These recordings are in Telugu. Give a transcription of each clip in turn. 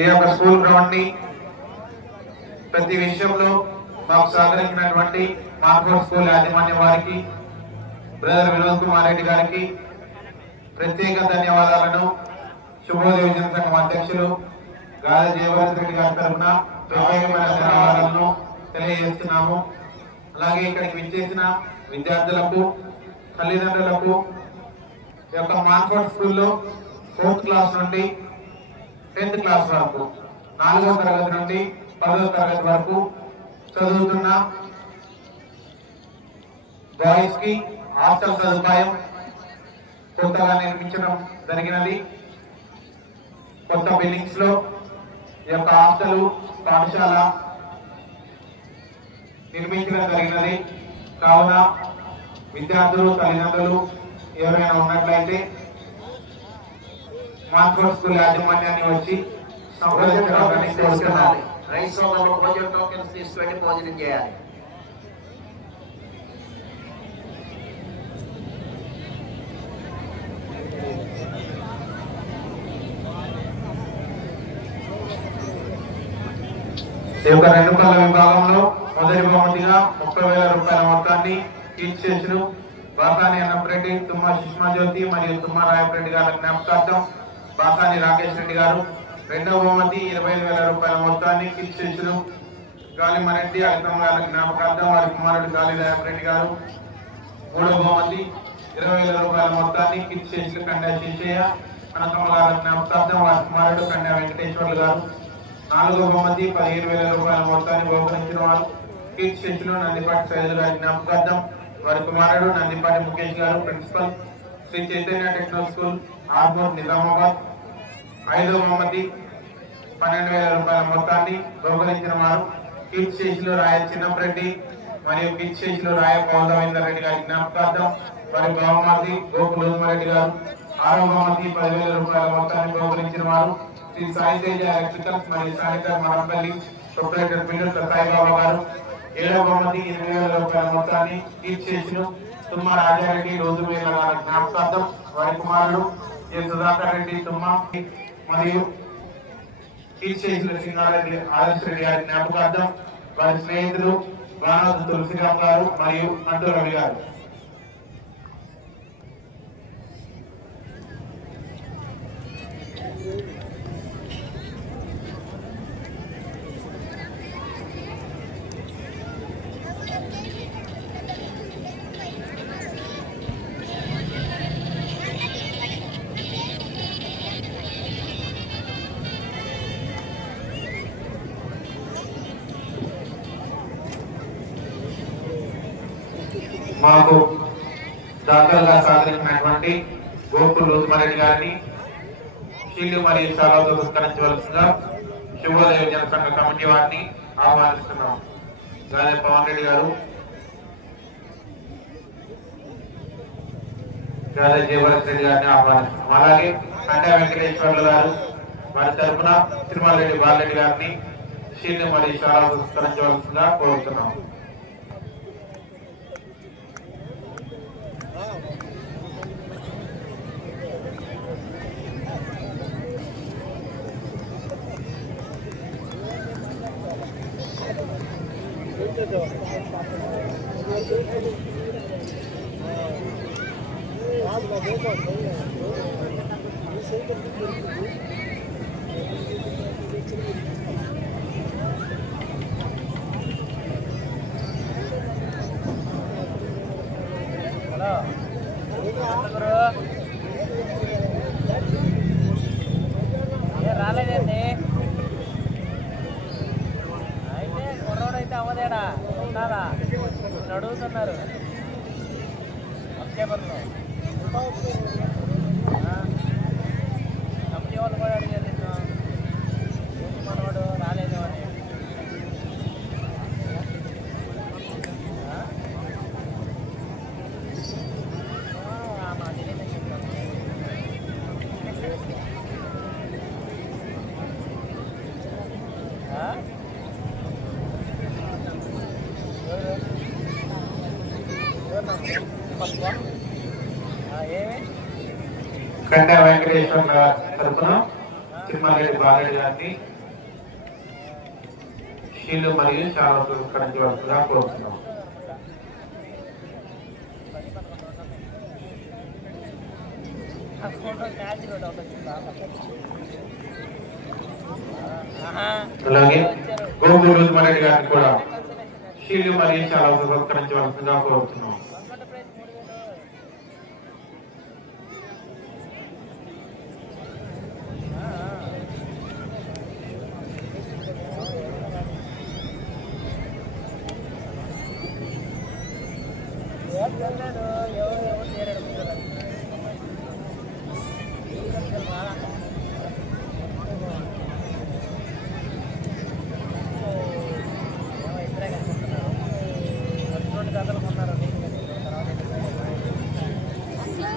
ఈ యొక్క స్కూల్ గ్రౌండ్ని ప్రతి విషయంలో మాకు సహకరించినటువంటి మార్కోట్ స్కూల్ యాజమాన్యం వారికి బ్రదర్ వినోద్ కుమార్ రెడ్డి గారికి ప్రత్యేక ధన్యవాదాలను. శుభోదయ విజయ సంఘం అధ్యక్షులు గాలి జయవర్ధన్ రెడ్డి గారి తరఫున ప్రత్యేకమైన ధన్యవాదాలను తెలియజేస్తున్నాము. అలాగే ఇక్కడికి విచ్చేసిన విద్యార్థులకు తల్లిదండ్రులకు ఈ యొక్క మార్కోట్ స్కూల్లో ఫోర్త్ క్లాస్ నుండి టెన్త్ క్లాస్ వరకు నాలుగో తరగతి నుండి పదవ తరగతి వరకు చదువుతున్న. బాయ్స్కి హాస్టల్ సదుపాయం కొత్తగా నిర్మించడం జరిగినది. కొత్త బిల్డింగ్స్లో ఈ యొక్క హాస్టల్ పాఠశాల నిర్మించడం జరిగినది. కావున విద్యార్థులు తల్లిదండ్రులు ఎవరైనా ఉన్నట్లయితే మార్కోట్ స్కూల్ యాజమాన్యాన్ని వచ్చి సంప్రదించడానికి కోరుతున్నాను రైస్ సోదరులు భోజన టోకెన్స్ తీసుకొని భోజనం చేయాలి. ఈ యొక్క రెండు కళ్ళ విభాగంలో మొదటి బహుమతిగా ముప్పై వేల రూపాయల మొత్తాన్ని తీర్చేసిన బాకాని అన్నప్రెడ్డి తుమ్మ సుష్మా జ్యోతి మరియు తుమ్మ రాయపరెడ్డి గారి జ్ఞాపకార్థం బాకాని రాకేష్ రెడ్డి గారు. రెండవ బహుమతి ఇరవై ఐదు వేల రూపాయల మొత్తాన్ని తీర్చేసిన గాలి గాలిమారెడ్డి అల్కమ్మ గారి జ్ఞాపకార్థం వారి కుమారుడు గాలి రాయపరెడ్డి గారు. మూడవ బహుమతి ఇరవై వేల రూపాయల మొత్తాన్ని కిట్ చేసిన కన్యా శిషయ్య కనకమ్మ గారి జ్ఞాపకార్థం వారి కుమారుడు కన్యా వెంకటేశ్వర్లు గారు. నాలుగవ బహుమతి పదిహేను వేల రూపాయల మొత్తాన్ని బహుకరించిన వారు. కిట్ శిష్యులు నందిపాటి శైలు గారి జ్ఞాపకార్థం. వారి కుమారుడు నందిపాటి ముఖేష్ గారు principal. Sri Chaitanya techno school Armoor Nizamabad. ఐదో బహుమతి పన్నెండు వేల రూపాయల మొత్తాన్ని బహుకరించిన వారు కిట్ శేషులు రాయ చిన్నపరెడ్డి మరియు కిట్ శేషులు రాయ పౌరవేందర్ రెడ్డి గారి జ్ఞాపకార్థం వారి బహుమతి గోకులరెడ్డి గారు ఆరో బహుమతి పదివేల రూపాయల మొత్తాన్ని బహుకరించిన వారు శ్రీ సాయి తేజ ఎలక్ట్రికల్స్ మరియు సానిటర్ మరంపల్లి ప్రొపరేటర్ పిల్లలు సాయిబాబా గారు. ఏడో బహుమతి ఎనిమిది వేల రూపాయల మొత్తాన్ని కిట్ శేషులు తుమ్మ రాజారెడ్డి రోజు వేల వారి జ్ఞాపకార్థం వారి కుమారుడు ఏ సుధాకర్ రెడ్డి తుమ్మ మరియు టీచర్ల సింగారెడ్డి ఆదర్శ రెడ్డి గారి జ్ఞాపకార్థం వారి స్నేహితులు గానాథ్ తులసిరామ్ గారు మరియు అంటు రవి గారు. మాకు దగ్గరగా సాధించినటువంటి గోకుల్ రుద్మారెడ్డి గారిని షీల్డ్ మరియు శాలతో సత్కరించవలసిందిగా శుభోదయ జనసంఘ కమిటీ వారిని ఆహ్వానిస్తున్నాం. గాలి పవన్ రెడ్డి గారు. గాలి జయవరత్ రెడ్డి గారిని ఆహ్వానిస్తున్నాం. అలాగే కండా వెంకటేశ్వర్లు గారు వారి తరఫున తిరుమల రెడ్డి బాలరెడ్డి గారిని షీల్డ్ మరియు శాలతో సత్కరించవలసిందిగా కోరుతున్నాం. ఇప్పుడు అడుగుతున్నారు అక్టోబర్లో ఎవరు నాకు? వెంకటేశ్వర తరఫున తిరుమలరెడ్డి బాలరెడ్డి గారిని షీలు మరియు చాలా సత్కరించవలసిందిగా కోరుతున్నాం అలాగే గోగురు రుద్రమరెడ్డి గారిని కూడా షీలు మరియు చాలా సత్కరించవలసిందిగా కోరుతున్నాం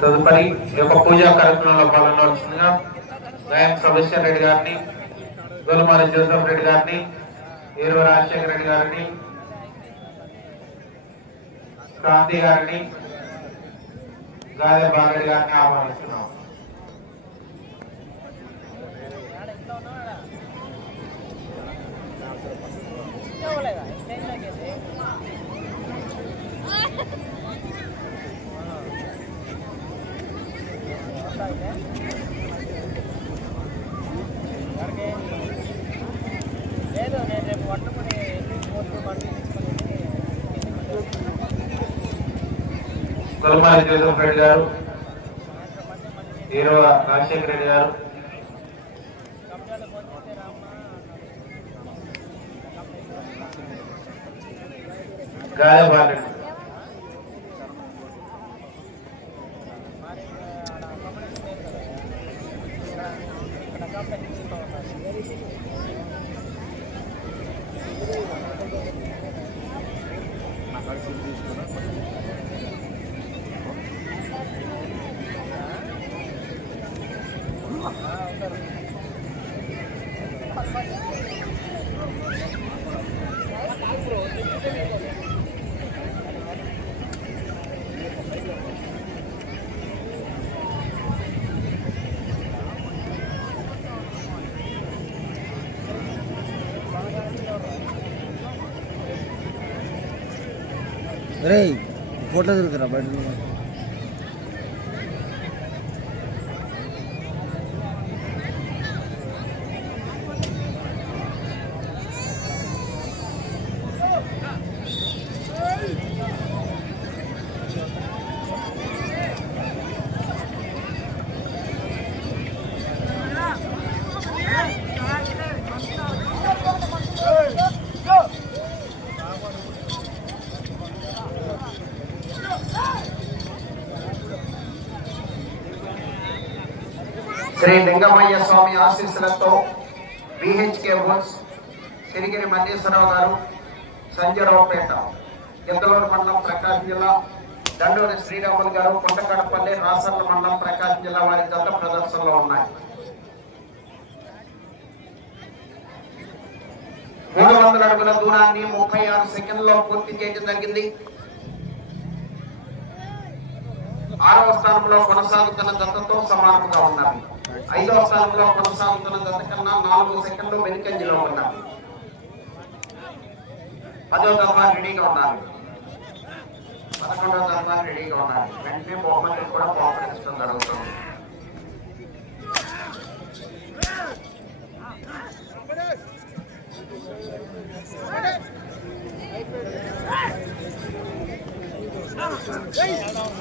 తదుపరి ఈ యొక్క పూజా కార్యక్రమంలో పాల్గొనవలసిందిగా గాయం సభేశ్వర్ రెడ్డి గారిని గోలమాల జోసఫ్ రెడ్డి గారిని వీరు రాజశేఖర రెడ్డి గారిని క్రాంతి గారిని గాదే బాలరెడ్డి గారిని ఆహ్వానిస్తున్నాం లేదు నేను రేపు ఇంకా పోలేదా? ఈ టైంలోకి వెళ్ళి? ఆ. వస్తా అయితే? ఎక్కడికి? లేదు నేను రేపు పట్టుకుని వెళ్ళి పోతూ బండి తీసుకొని గోలమాల రెడ్డి గారు సాయంత్రం రాజశేఖర రెడ్డి గారు. కంపెనీలో ரேய் போட்டது இருக்கிற பட் శ్రీ లింగమయ్య స్వామి ఆశీస్సులతో బిహెచ్కే బోల్స్ సిరిగిరి మల్లేశ్వరరావు గారు సంజయరావుపేట గిందలూరు మండలం ప్రకాశం జిల్లా దండూరి శ్రీరాములు గారు కొండకడపల్లి రాసర్ల మండలం ప్రకాశం జిల్లా వారి గత ప్రదర్శనలో ఉన్నాయి. మూడు వందల అడుగుల దూరాన్ని ముప్పై ఆరు సెకండ్లో పూర్తి చేయడం జరిగింది. ఆరవ స్థానంలో కొనసాగుతున్న జతతో సమానంగా ఉన్నారు. ఐదవ స్థానంలో కొనసాగుతున్న జత కన్నా నాలుగు సెకండ్లు వెనుకంజలో ఉన్నారు. పదో తరఫా రెడీగా ఉన్నారు. పదకొండో తరఫా రెడీగా ఉన్నారు. వెంటనే బహుమతులు కూడా పోకరించడం జరుగుతుంది రెండవ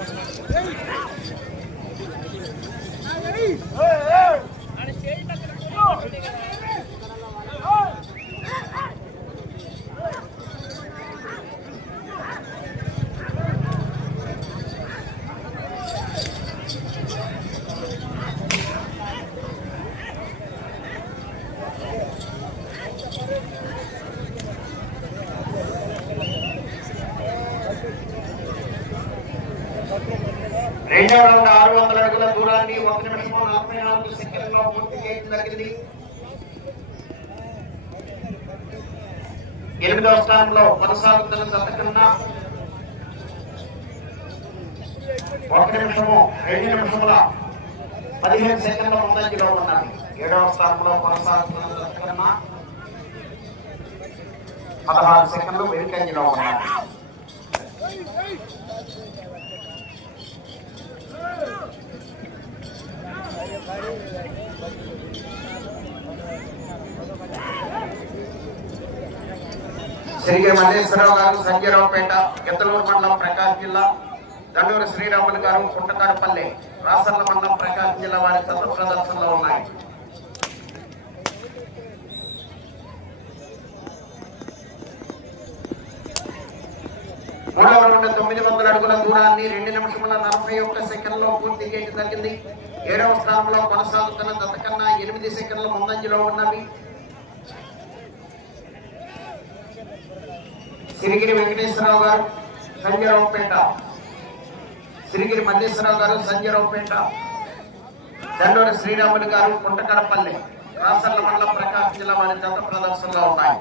రౌండ్ ఆరు వందల అడుగుల దూరాన్ని ఒక నిమిషం నలభై నాలుగు సెకండ్లో పూర్తి చేయడం జరిగింది. ఎనిమిదవ స్థానంలో కొనసాగుతున్న జత కన్నా ఒక నిమిషము రెండు నిమిషముల పదిహేను సెకండ్ల ముందంజలో ఉన్నారు ఏడవ స్థానంలో కొనసాగుతున్న దత్తకన్న పదహారు సెకండ్లు వెనుకంజలో ఉన్నారు శ్రీ మల్లేశ్వరరావు గారు సంజయరావుపేట గిద్దలూరు మండలం ప్రకాశం జిల్లా దండూరు శ్రీరాములు గారు పుట్టకాడపల్లి రాసర్ల మండలం ప్రకాశం జిల్లా వారి తత్వ ప్రదర్శనలో ఉన్నాయి. మూడవ రౌండ్ తొమ్మిది వందల అడుగుల దూరాన్ని రెండు నిమిషముల నలభై ఒక్క సెకండ్లో పూర్తి చేయడం జరిగింది. ఏడవ స్థానంలో కొనసాగుతున్న గతకన్నా ఎనిమిది సెకండ్ల ముందంజలో ఉన్నవి సిరిగిరి వెంకటేశ్వరరావు గారు సంజయరావుపేట. సిరిగిరి మల్లేశ్వరరావు గారు సంజయరావుపేట. దండోరి శ్రీరాములు గారు కుంటకడపల్లి రాసర్ల మండలం ప్రకాశం జిల్లా వారి గత ప్రదర్శనలో ఉన్నాయి.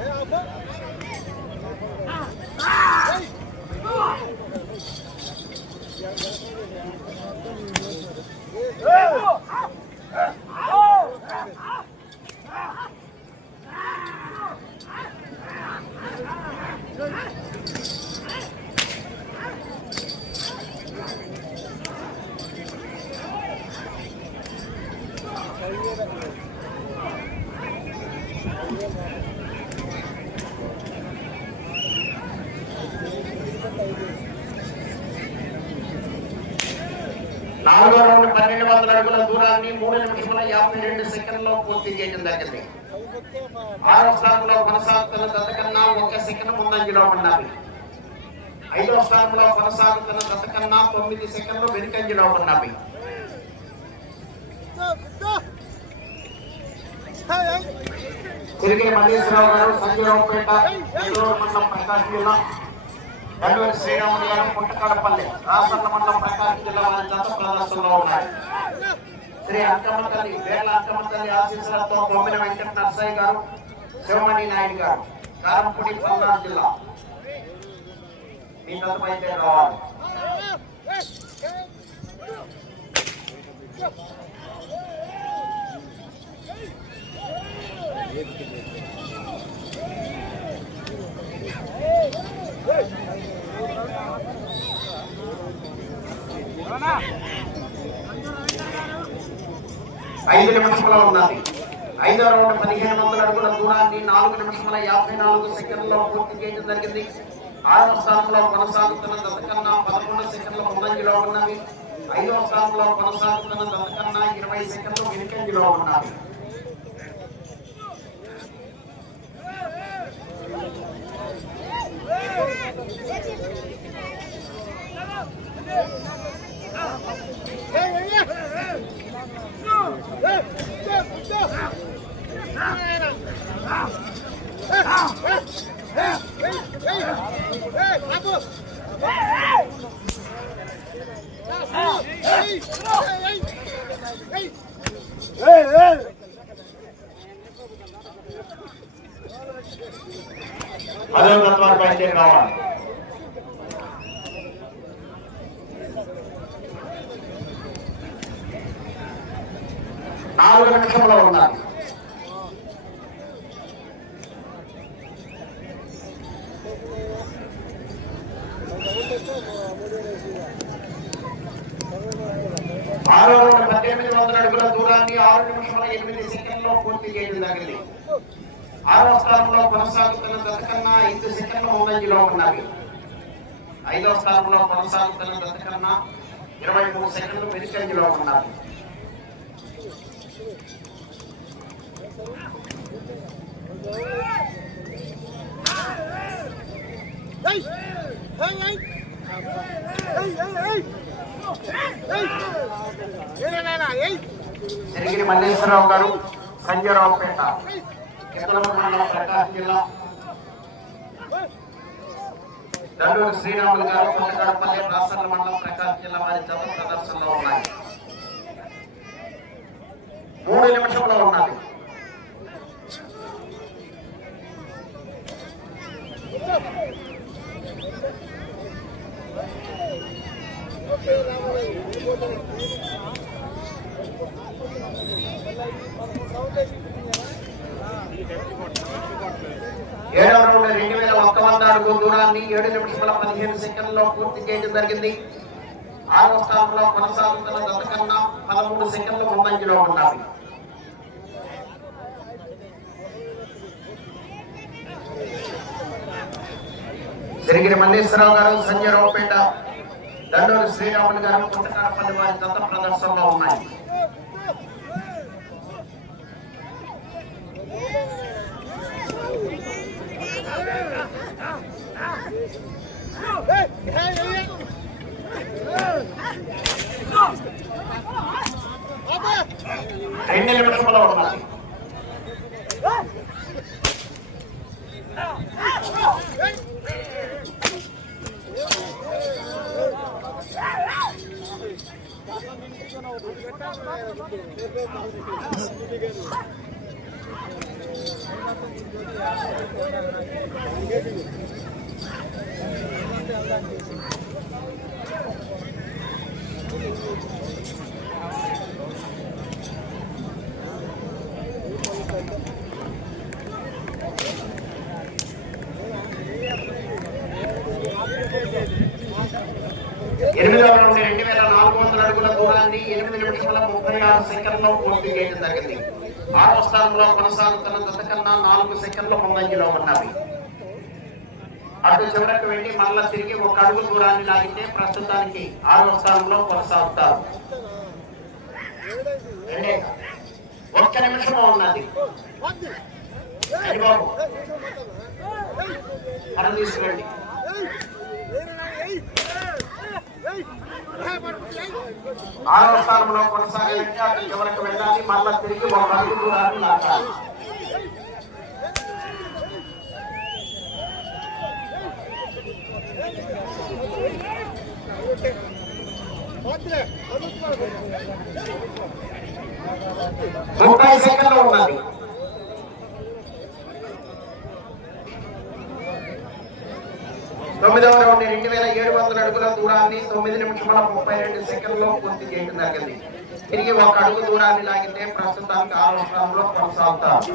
నాలుగో Yeah. వందల అడుగుల దూరాన్ని మూడు నిమిషముల యాభై రెండు సెకండ్లో పూర్తి చేయడం జరిగింది. ఆరో స్థానంలో కొనసాగుతున్న దత్తకన్నా ఒక సెకండ్ ముందంజలో ఉన్నది ఐదో స్థానంలో కొనసాగుతున్న దత్తకన్నా తొమ్మిది సెకండ్లు వెనుకంజలో ఉన్నవి తిరిగి మల్లేశ్వరరావు గారు సంజయరావుపేట మండలం ప్రకాశం జిల్లా. దండూరి శ్రీరాములు గారు పుట్టకాడపల్లి రాష్ట్ర మండలం ప్రకాశం జిల్లా వారి జత ప్రదర్శనలో ఉన్నాయి. శ్రీ అంకమ్మ తల్లి వేర్ల అంకమ్మ తల్లి ఆశీస్సులతో బొమ్మిన వెంకట నర్సయ్య గారు శివమణి నాయుడు గారు కారంపూడి పల్నాడు జిల్లా. మీ తదుపైతే రావాలి. ఐదు నిమిషముల ఉన్నది. ఐదో రౌండ్ పదిహేను వందల అడుగుల దూరాన్ని నాలుగు నిమిషముల యాభై నాలుగు సెకండ్లలో పూర్తి చేయడం జరిగింది. ఆరవ స్థానంలో కొనసాగుతున్న దత్తకన్నా పదకొండు సెకండ్ల ముందంజలో ఉన్నవి. ఐదవ స్థానంలో కొనసాగుతున్న దత్తకన్నా ఇరవై సెకండ్లు వెనుకంజలో ఉన్నవి. నాలుగు నిమిషంలో ఉన్నారు. ఆరో రౌండ్ పద్దెనిమిది వందల అడుగుల దూరాన్ని ఆరు నిమిషాల ఎనిమిది సెకండ్లో పూర్తి చేయడం జరిగింది ఆరో స్థానంలో కొనసాగుతున్న దత్తకన్నా ఐదు సెకండ్ల ముందంజలో ఉన్నవి. ఐదో స్థానంలో కొనసాగుతున్న దత్తకన్నా ఇరవై మూడు సెకండ్లు వెనుకంజలో ఉన్నారు తిరిగిరి మల్లేశ్వరరావు గారు సంజయరావుపేట మండలం ప్రకాశం జిల్లా. దండూరు శ్రీరాములు గారు కోటగడపల్లి రాసర్ల మండలం ప్రకాశం జిల్లా వారి జత ప్రదర్శనలో ఉన్నాయి. మూడు నిమిషంలో ఉన్నది. ఏడవ రౌండ్ రెండు వేల ఒక్క వంద దూరాన్ని ఏడు నిమిషాల పదిహేను సెకండ్లో పూర్తి చేయడం జరిగింది. ఆరో స్థానంలో కొనసాగుతున్న గత కన్నా పదమూడు సెకండ్లు ముందంజలో ఉన్నాయి సిరిగిరి మల్లేశ్వరరావు గారు సంజయ్ రావుపేట దండోలు శ్రీరాములు గారు పుట్టకాడపల్లి వారి దత్త ప్రదర్శనలో ఉన్నాయి రెండు నిమిషంలో ఉన్నాయి సెకండ్లో పూర్తి చేయడం జరిగింది. ఆరో స్థానంలో కొనసాగుతున్న జత కన్నా నాలుగు సెకండ్ల ముందంజలో ఉన్నవి. అటు చివరకు వెళ్ళి మళ్ళా తిరిగి ఒక అడుగు దూరాన్ని లాగితే ప్రస్తుతానికి ఆరో స్థానంలో కొనసాగుతారు. ఒక్క నిమిషం ఉన్నది. హరిబాబు ఆరో స్థానంలో కొనసాగాలంటే అటు చివరకు వెళ్ళాలి మళ్ళా తిరిగి ఒక అడుగు దూరాన్ని లాగాలి. ముప్పై సెకండ్లు ఉన్నది. తొమ్మిదవ రౌండ్ రెండు వేల ఏడు వందల అడుగుల దూరాన్ని తొమ్మిది నిమిషముల ముప్పై రెండు సెకండ్లో పూర్తి చేయడం జరిగింది. తిరిగి ఒక అడుగు దూరాన్ని లాగితే ప్రస్తుతానికి ఆరు స్థానంలో కొనసాగుతారు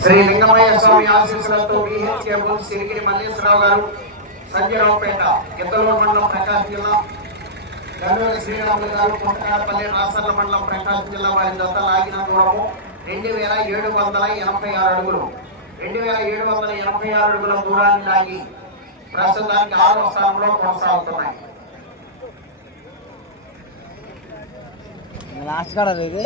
శ్రీ లింగమయ్య స్వామి ఆశీస్సులతో బిహెచ్ఎం సిరిగిరి మల్లేశ్వరరావు గారు సంజయరావుపేట ఎద్దలూరు మండలం ప్రకాశం జిల్లా గన్నూరి శ్రీరాములు గారు పుట్టకాడపల్లి రాసర్ల మండలం ప్రకాశం జిల్లా వారి దత్త లాగిన దూరము రెండు వేల ఏడు వందల ఎనభై ఆరు అడుగులు. రెండు వేల ఏడు వందల ఎనభై ఆరు అడుగుల దూరాన్ని లాగి ప్రస్తుతానికి ఆరో స్థానంలో కొనసాగుతున్నాయి. లాస్ట్ కాడ ఇది